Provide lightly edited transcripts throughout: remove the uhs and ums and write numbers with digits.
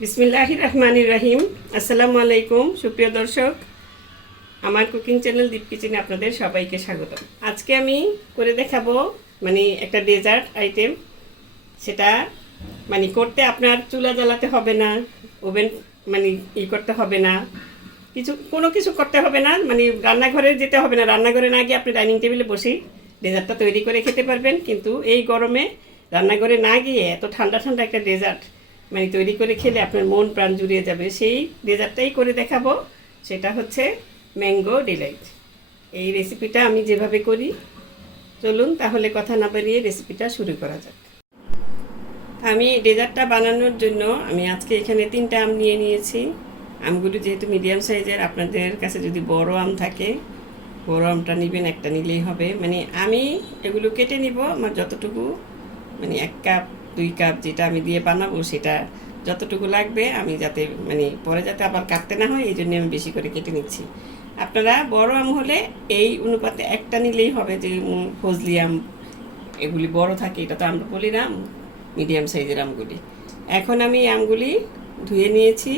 বিসমিল্লাহির রহমানির রহিম। আসসালামু আলাইকুম সুপ্রিয় দর্শক, আমার কুকিং চ্যানেল দীপ কিচেনে আপনাদের সবাইকে স্বাগত। আজকে আমি করে দেখাবো একটা ডেজার্ট আইটেম। সেটা করতে আপনার চুলা জ্বালাতে হবে না, ওভেন করতে হবে না, কোনো কিছু করতে হবে না, রান্নাঘরে যেতে হবে না। রান্নাঘরে না গিয়ে আপনি ডাইনিং টেবিলে বসেই ডেজার্টটা তৈরি করে খেতে পারবেন। কিন্তু এই গরমে রান্নাঘরে না গিয়ে এত ঠান্ডা ঠান্ডা একটা ডেজার্ট তৈরি করে খেলে আপনার মন প্রাণ জুড়িয়ে যাবে। সেই ডেজার্টটাই করে দেখাবো। সেটা হচ্ছে ম্যাঙ্গো ডিলাইট। এই রেসিপিটা আমি যেভাবে করি, চলুন তাহলে কথা না বাড়িয়ে রেসিপিটা শুরু করা যাক। আমি ডেজার্টটা বানানোর জন্য আমি আজকে এখানে 3টা আম নিয়ে নিয়েছি। আমগুলো যেহেতু মিডিয়াম সাইজের, আপনাদের কাছে যদি বড় আম থাকে বড় আমটা নেবেন, একটা নিলেই হবে। আমি এগুলো কেটে নিব আমার যতটুকু 1 কাপ 2 কাপ যেটা আমি দিয়ে বানাবো সেটা যতটুকু লাগবে, আমি যাতে পরে যাতে আবার কাটতে না হয় এই জন্য আমি বেশি করে কেটে নিচ্ছি। আপনারা বড় আম হলে এই অনুপাতে একটা নিলেই হবে, যে ফজলি আম এগুলি বড় থাকে, এটা তো আমরা বলি না, মিডিয়াম সাইজের আমগুলি। এখন আমি আমগুলি ধুয়ে নিয়েছি,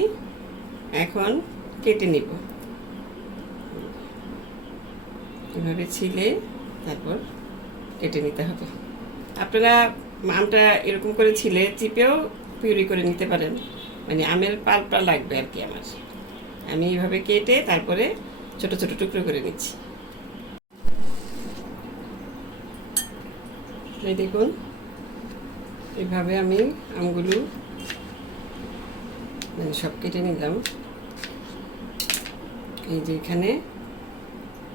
এখন কেটে নিব। এভাবে ছিলে তারপর কেটে নিতে হবে। আপনারা আমটা এরকম করে ছিলে চিপেও পিউরি করে নিতে পারেন, আমের পাল্পটা লাগবে আর কি। আমি এইভাবে কেটে তারপরে ছোট ছোট টুকরো করে নিচ্ছি। এই দেখুন, এইভাবে আমি আমগুলো সব কেটে নিলাম। এই যে এখানে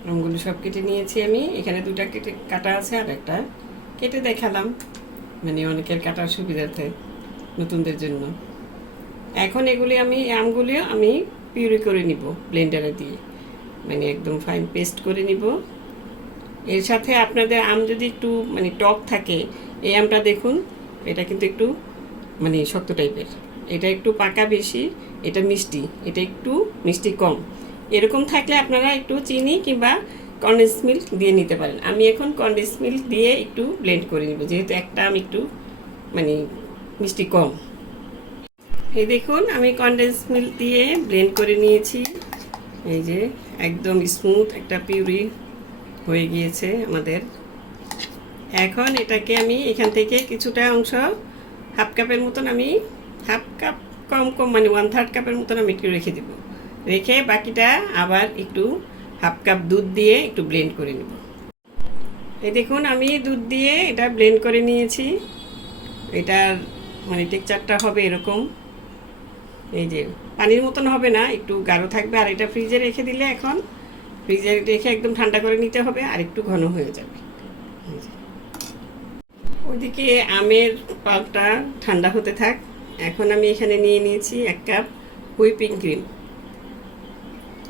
আমগুলো সব কেটে নিয়েছি আমি। এখানে 2টা কেটে কাটা আছে, আর একটা কেটে দেখালাম, অনেকের কাটার সুবিধার্থে, নতুনদের জন্য। এখন আমগুলিও আমি পিউরি করে নিব ব্লেন্ডারে দিয়ে, একদম ফাইন পেস্ট করে নিব। এর সাথে আপনাদের আম যদি একটু টক থাকে, এই আমটা দেখুন, এটা কিন্তু একটু শক্ত টাইপের, এটা একটু পাকা বেশি, এটা মিষ্টি, এটা একটু মিষ্টি কম। এরকম থাকলে আপনারা একটু চিনি কিংবা কনডেন্স মিল্ক দিয়ে নিতে পারেন। আমি এখন কনডেন্স মিল্ক দিয়ে একটু ব্লেন্ড করে নিব, যেহেতু একটা আম একটু মিষ্টি কম। এই দেখুন, আমি কনডেন্স মিল্ক দিয়ে ব্লেন্ড করে নিয়েছি। এই যে একদম স্মুথ একটা পিউরি হয়ে গিয়েছে আমাদের। এখন এটাকে আমি এখান থেকে কিছুটা অংশ, হাফ কাপের মতন, আমি হাফ কাপ কম 1/3 কাপের মতন আমি একটু রেখে দেব। রেখে বাকিটা আবার একটু হাফ কাপ দুধ দিয়ে একটু ব্লেন্ড করে নেব। এই দেখুন, আমি দুধ দিয়ে এটা ব্লেন্ড করে নিয়েছি। এটার টেক্সচারটা হবে এরকম। এই যে পানির মতন হবে না, একটু গাঢ় থাকবে। আর এটা ফ্রিজে রেখে দিলে, এখন ফ্রিজে রেখে একদম ঠান্ডা করে নিতে হবে, আর একটু ঘন হয়ে যাবে। ওইদিকে আমের পাল্পটা ঠান্ডা হতে থাক। এখন আমি এখানে নিয়ে নিয়েছি 1 কাপ হুইপিং ক্রিম।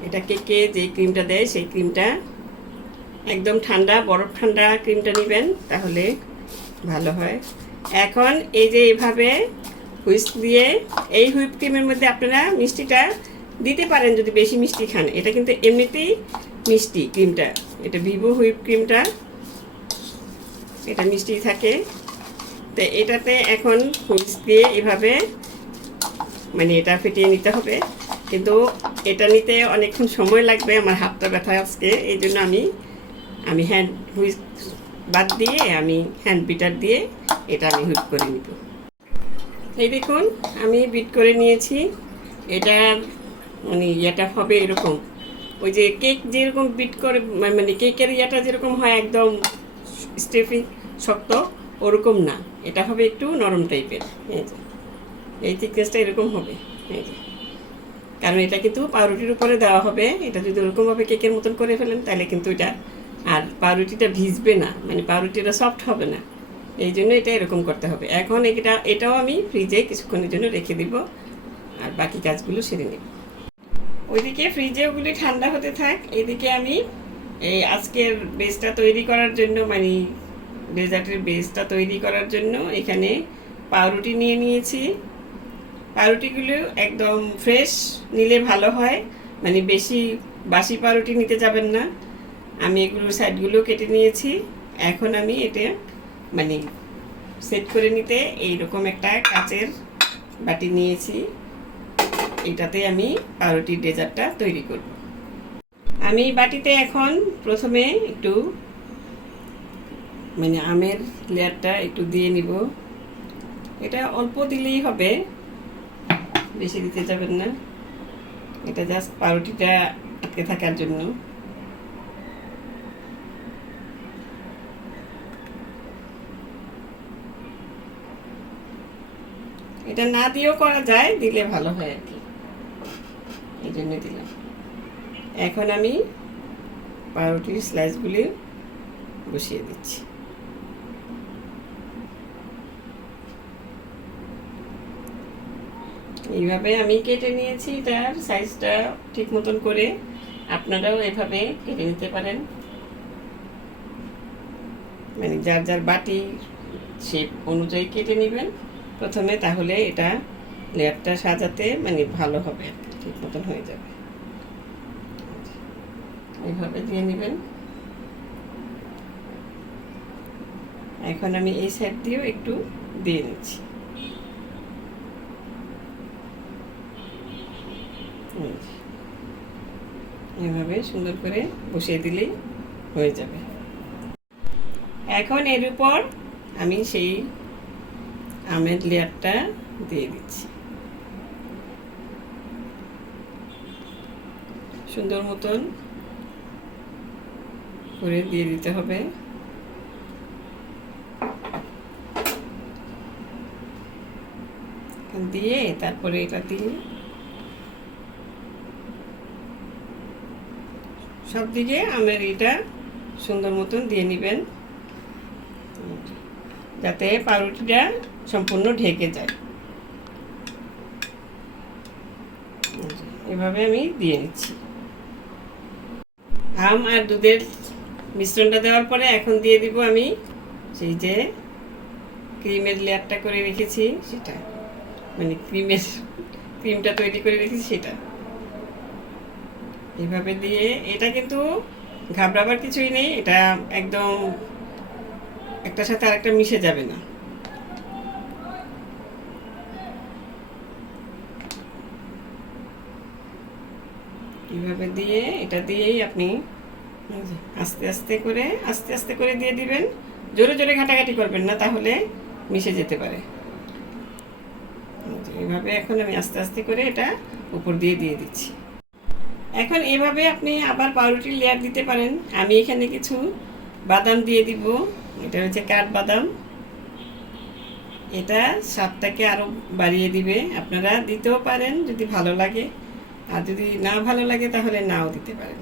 এটা কেকে যে ক্রিমটা দেয় সেই ক্রিমটা একদম ঠান্ডা, বরফ ঠান্ডা ক্রিমটা নেবেন, তাহলে ভালো হয়। এখন এই যে এইভাবে হুইস্ক দিয়ে, এই হুইপ ক্রিমের মধ্যে আপনারা মিষ্টিটা দিতে পারেন যদি বেশি মিষ্টি খান। এটা কিন্তু এমনিতেই মিষ্টি ক্রিমটা, এটা ভিভো হুইপ ক্রিমটা, এটা মিষ্টি থাকে। তো এটাতে এখন হুইস্ক দিয়ে এভাবে এটা ফেটিয়ে নিতে হবে। কিন্তু এটা নিতে অনেকক্ষণ সময় লাগবে, আমার হাতটা ব্যথা আজকে, এই জন্য আমি হ্যান্ড হুইস্ক বাদ দিয়ে আমি হ্যান্ড বিটার দিয়ে এটা আমি হুইপ করে নিব। এই দেখুন, আমি বিট করে নিয়েছি। এটা ইয়েটা হবে এরকম, ওই যে কেক যেরকম বিট করে, কেকের ইয়েটা যেরকম হয় একদম স্টেফি শক্ত, ওরকম না, এটা হবে একটু নরম টাইপের। এই থিকনেসটা এরকম হবে। এই যে, কারণ এটা কিন্তু পাউরুটির উপরে দেওয়া হবে। এটা যদি ওরকমভাবে কেকের মতন করে ফেলেন তাহলে কিন্তু এটা আর পাউরুটিটা ভিজবে না, পাউরুটিটা সফট হবে না। এই জন্য এটা এরকম করতে হবে। এখন এটাও আমি ফ্রিজে কিছুক্ষণের জন্য রেখে দিব, আর বাকি কাজগুলো সেরে নেব। ওইদিকে ফ্রিজে ওগুলি ঠান্ডা হতে থাক। এইদিকে আমি এই আজকের বেসটা তৈরি করার জন্য, ডেজার্টের বেসটা তৈরি করার জন্য এখানে পাউরুটি নিয়ে নিয়েছি। পাউরুটিগুলো একদম ফ্রেশ নিলে ভালো হয়, বেশি বাসি পাউরুটি নিতে যাবেন না। আমি এগুলোর সাইডগুলো কেটে নিয়েছি। এখন আমি এটা সেট করে নিতে এইরকম একটা কাচের বাটি নিয়েছি। এটাতে আমি পাউরুটির ডেজার্টটা তৈরি করব। আমি বাটিতে এখন প্রথমে একটু মানে আমের লেয়ারটা একটু দিয়ে নিব। এটা অল্প দিলেই হবে, বেশি দিতে যাবেন না। এটা জাস্ট পাউরুটিটা আটকে থাকার জন্য। এটা না দিয়েও করা যায়, দিলে ভালো হয় আর কি, এই জন্য দিলাম। এখন আমি পাউরুটির স্লাইসগুলি বসিয়ে দিচ্ছি। এইভাবে আমি কেটে নিয়েছি, তার সাইজটা ঠিক মতন করে আপনারাও এভাবে কেটে নিতে পারেন, মানে যার যার বাটি শেপ অনুযায়ী কেটে নেবেন প্রথমে, তাহলে এটা লেয়ারটা সাজাতে মানে ভালো হবে, ঠিক মতন হয়ে যাবে। এইভাবে দিয়ে নেবেন। এখন আমি এই সাইড দিয়েও একটু দিয়ে নিচ্ছি। এভাবে সুন্দর করে বসিয়ে দিলেই হয়ে যাবে। এখন এর উপর আমি সেই আমের লেয়ারটা দিয়ে দিচ্ছি, সুন্দর মতন করে দিয়ে দিতে হবে। দিয়ে তারপরে এটা দিয়ে সব দিকে আমের এটা সুন্দর মতন দিয়ে নেবেন, যাতে পাউরুটিটা সম্পূর্ণ ঢেকে যায়। এভাবে আমি দিয়ে নিচ্ছি। আম আর দুধের মিশ্রণটা দেওয়ার পরে এখন দিয়ে দিব আমি সেই যে ক্রিমের লেয়ারটা করে রেখেছি, সেটা মানে ক্রিমটা তৈরি করে রেখেছি সেটা এইভাবে দিয়ে। এটা কিন্তু ঘাবড়াবার কিছুই নেই, এটা একদম একটার সাথে আরেকটা মিশে যাবে না। এইভাবে দিয়ে এটা দিয়েই আপনি আস্তে আস্তে করে দিয়ে দিবেন। জোরে জোরে ঘাটাঘাটি করবেন না, তাহলে মিশে যেতে পারে। এইভাবে এখন আমি আস্তে আস্তে করে এটা উপর দিয়ে দিচ্ছি। এখন এভাবে আপনি আবার পাউরুটির লেয়ার দিতে পারেন। আমি এখানে কিছু বাদাম দিয়ে দিব, এটা হচ্ছে কাঠবাদাম। এটা স্বাদটাকে আরও বাড়িয়ে দিবে, আপনারা দিতেও পারেন যদি ভালো লাগে, আর যদি না ভালো লাগে তাহলে নাও দিতে পারেন।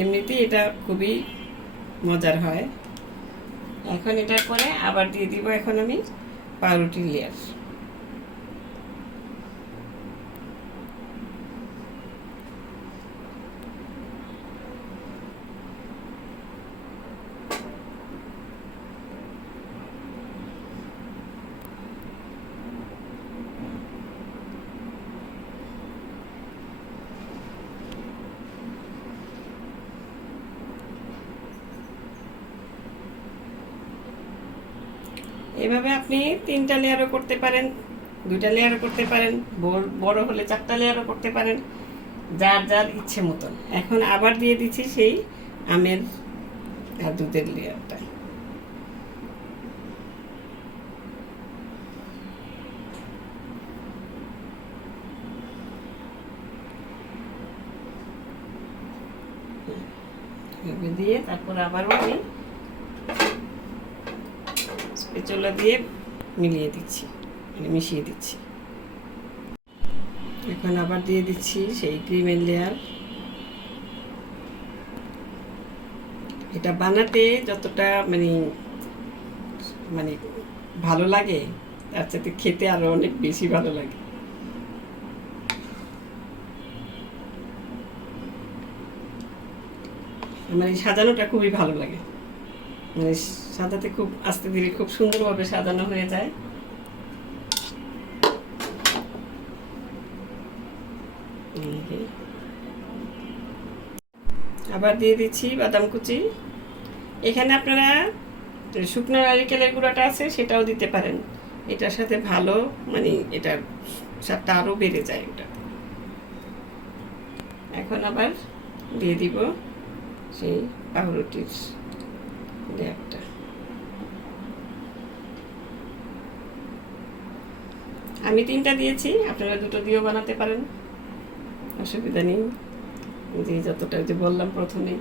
এমনিতেই এটা খুবই মজার হয়। এখন এটার পরে আবার দিয়ে দিব এখন আমি পাউরুটির লেয়ার। এভাবে আপনি 3টা লেয়ারও করতে পারেন, 2টা লেয়ারও করতে পারেন, বড় হলে 4টা লেয়ারও করতে পারেন, যার যার ইচ্ছে মতন। এখন আবার দিয়ে দিচ্ছি সেই আমের আর দুধের লেয়ারটা। দিয়ে তারপর আবারও আমি স্প্যাচুলা দিয়ে মিলিয়ে দিচ্ছি, মানে মিশিয়ে দিচ্ছি। এখন আবার দিয়ে দিচ্ছি সেই ক্রিমের লেয়ার। এটা বানাতে যতটা মানে মানে ভালো লাগে, তার সাথে খেতে আরো অনেক বেশি ভালো লাগে। মানে সাজানোটা খুবই ভালো লাগে, মানে সাজাতে খুব আস্তে ধীরে খুব সুন্দরভাবে সাজানো হয়ে যায়। আবার দিয়ে দিচ্ছি বাদাম কুচি। এখানে আপনারা শুকনো নারিকেলের গুঁড়াটা আছে সেটাও দিতে পারেন, এটার সাথে ভালো মানে এটার স্বাদটা আরও বেড়ে যায় ওটা। এখন আবার দিয়ে দিব সেই পাউরুটির লেয়ারটা। আমি 3টা দিয়েছি, আপনারা 2টো দিয়েও বানাতে পারেন, অসুবিধা নেই। যে যতটা যে বললাম প্রথমে।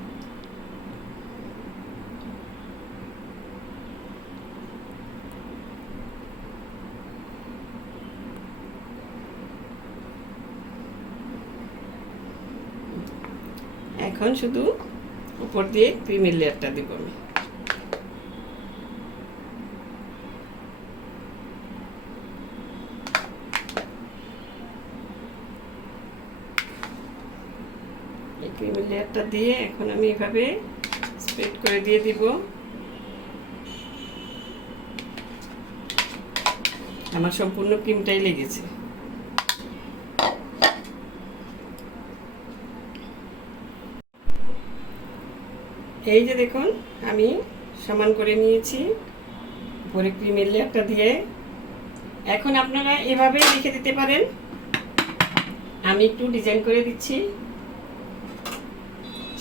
এখন শুধু উপর দিয়ে ক্রিমের লেয়ারটা দিব আমি। এই ক্রিমের লেয়ারটা দিয়ে এখন আমি এভাবে স্প্রেড করে দিয়ে দিব। আমার সম্পূর্ণ ক্রিমটাই লেগেছে। এই যে দেখুন আমি সমান করে নিয়েছি উপরে ক্রিমের লেয়ারটা দিয়ে। এখন আপনারা এভাবে রেখে দিতে পারেন। আমি একটু ডিজাইন করে দিচ্ছি,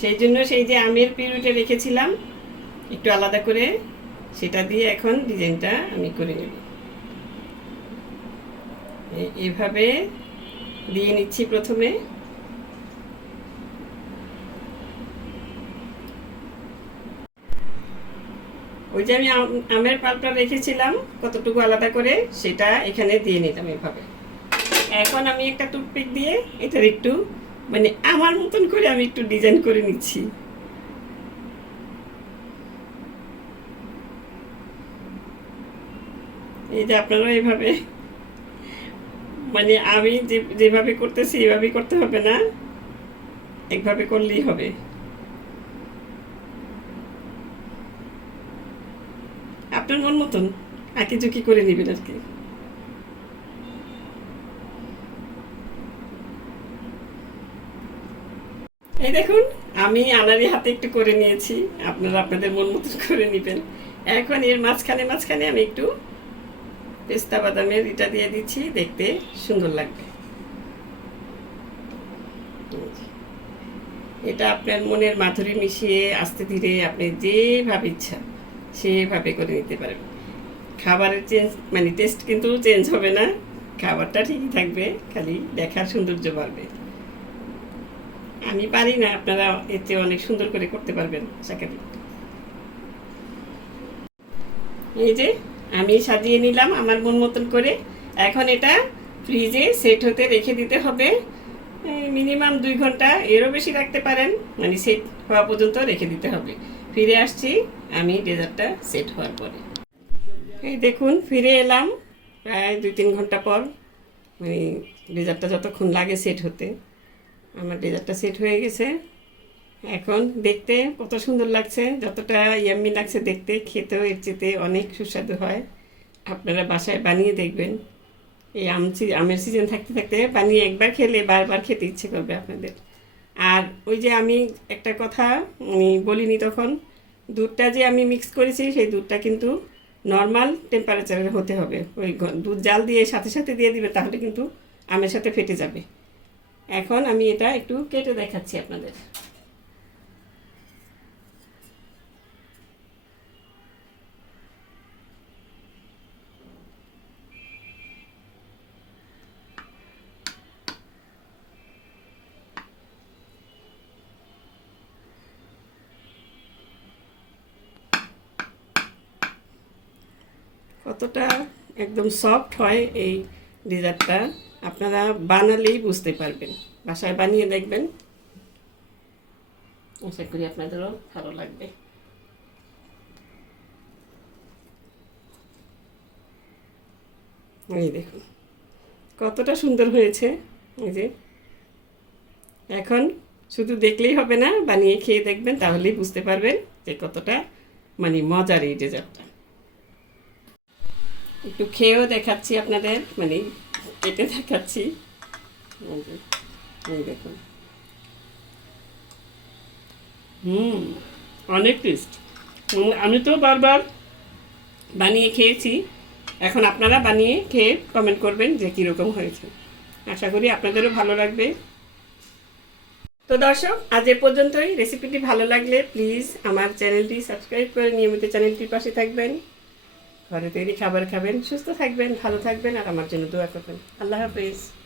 সেই জন্য সেই যে আমের পিউরিটা রেখেছিলাম একটু আলাদা করে, সেটা দিয়ে এখন ডিজাইনটা আমি করে নেব। এভাবে দিয়ে নিচ্ছি প্রথমে। ওই যে আমি আমের পাল্পটা রেখেছিলাম কতটুকু আলাদা করে, সেটা এখানে দিয়ে নিলাম এভাবে। এখন আমি একটা টুথপিক দিয়ে এটার একটু মানে আমার মতন করে আমি একটু ডিজাইন করে নিচ্ছি। এই যে আপনারা এইভাবে মানে আমি যেভাবে করতেছি এভাবেই করতে হবে না, একভাবে করলেই হবে। আপনার মন মতন আঁকি ঝুঁকি করে নেবেন আর কি। এই দেখুন আমি আনারি হাতে একটু করে নিয়েছি, আপনারা আপনাদের মন মতন করে নেবেন। এখন এর মাঝখানে মাঝখানে আমি একটু পেস্তা বাদামের এটা দিয়ে দিচ্ছি, দেখতে সুন্দর লাগবে। এটা আপনার মনের মাধুরী মিশিয়ে আস্তে ধীরে আপনি যেভাবে ইচ্ছা সেভাবে করে নিতে পারেন। খাবারের চেঞ্জ মানে টেস্ট কিন্তু চেঞ্জ হবে না, খাবারটা ঠিকই থাকবে, খালি দেখার সৌন্দর্য বাড়বে। আমি পারি না, আপনারা এতে অনেক সুন্দর করে করতে পারবেন আশা করি। এই যে আমি সাজিয়ে নিলাম আমার মন মতন করে। এখন এটা ফ্রিজে সেট হতে রেখে দিতে হবে মিনিমাম 2 ঘন্টা, এরও বেশি রাখতে পারেন, মানে সেট হওয়া পর্যন্ত রেখে দিতে হবে। ফিরে আসছি আমি ডেজার্টটা সেট হওয়ার পরে। এই দেখুন ফিরে এলাম প্রায় 2-3 ঘন্টা পর, মানে ডেজার্টটা যতক্ষণ লাগে সেট হতে। আমার ডেজার্টটা সেট হয়ে গেছে। এখন দেখতে কত সুন্দর লাগছে, যতটা ইয়াম্মি লাগছে দেখতে, খেতেও এর চেয়ে অনেক সুস্বাদু হয়। আপনারা বাসায় বানিয়ে দেখবেন। এই আমের সিজন থাকতে থাকতে বানিয়ে একবার খেলে বারবার খেতে ইচ্ছে করবে আপনাদের। আর ওই যে আমি একটা কথা বলিনি তখন, দুধটা যে আমি মিক্স করেছি সেই দুধটা কিন্তু নর্মাল টেম্পারেচারের হতে হবে। ওই দুধ জাল দিয়ে সাথে সাথে দিয়ে দিবে, তাহলে কিন্তু আমের সাথে ফেটে যাবে। এখন আমি এটা একটু কেটে দেখাচ্ছি আপনাদের। কতটা একদম সফট হয় এই ডেজার্টটা, আপনারা বানালেই বুঝতে পারবেন। বাসায় বানিয়ে দেখবেন, আশা করি আপনাদেরও ভালো লাগবে। এই দেখুন কতটা সুন্দর হয়েছে। এই যে এখন শুধু দেখলেই হবে না, বানিয়ে খেয়ে দেখবেন, তাহলেই বুঝতে পারবেন যে কতটা মানে মজার এই ডেজার্টটা। একটু খেয়েও দেখাচ্ছি আপনাদের, মানে কেটে দেখাচ্ছি। এই দেখুন অনেক টেস্ট। আমি তো বারবার বানিয়ে খেয়েছি, এখন আপনারা বানিয়ে খেয়ে কমেন্ট করবেন যে কীরকম হয়েছে। আশা করি আপনাদেরও ভালো লাগবে। তো দর্শক আজ এ পর্যন্তই। রেসিপিটি ভালো লাগলে প্লিজ আমার চ্যানেলটি সাবস্ক্রাইব করে নিয়মিত চ্যানেলটির পাশে থাকবেন। ঘরে তৈরি খাবার খাবেন, সুস্থ থাকবেন, ভালো থাকবেন আর আমার জন্য দোয়া করবেন। আল্লাহ হাফেজ।